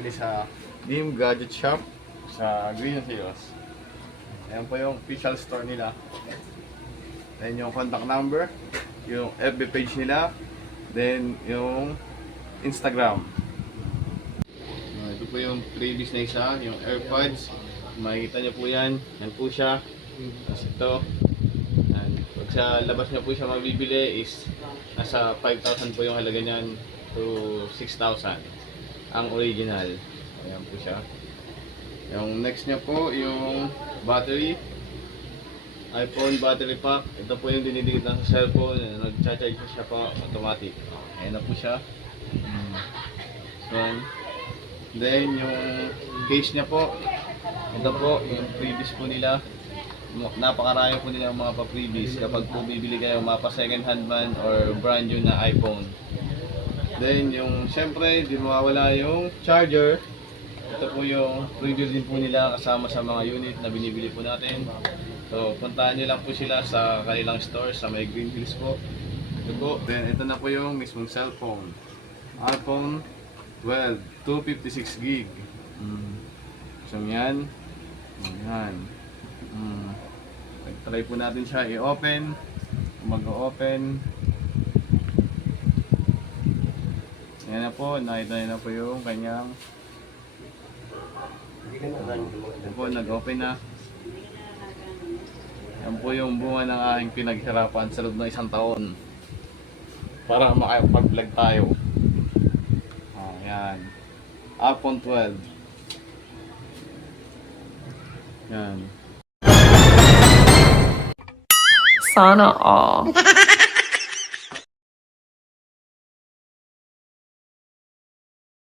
bumili sa Dim Gadget Shop sa Green Hills. Ayan po yung official store nila. Then yung contact number, yung FB page nila, then yung Instagram. Ito po yung previous na isa, yung AirPods. Makikita niyo po yan. Yan po siya. Tapos ito. Yan. Pag sa labas niyo po siya mabibili is nasa 5,000 po yung halaga niyan to 6,000 ang original. Ayan po siya. Yung next niya po yung battery, iPhone battery pack. Ito po yung dinidikit lang sa cellphone. Nag-charge siya po automatic. Ayan na po siya. Yan. Then yung case niya po, ito po yung previous po nila. Napakarami po nila mga pa-previous kapag po bibili kayo mapa second hand man or brand new na iPhone. Then yung syempre di mawawala yung charger. Ito po yung previous din po nila kasama sa mga unit na binibili po natin. So puntahan nyo lang po sila sa kanilang store sa may Green Hills po. Ito po. Then ito na po yung mismong cellphone. iPhone 12, 256 gig. So yan. Yan. Try po natin siya i-open. Mag-open. Yan na po. Nakita nyo na po yung kanyang. Yan po. Nag-open na. Yan po yung bunga ng aking pinaghirapan sa loob ng 1 taon. Para makapag-vlog tayo. Yan. iPhone 12. Yan. Sana all.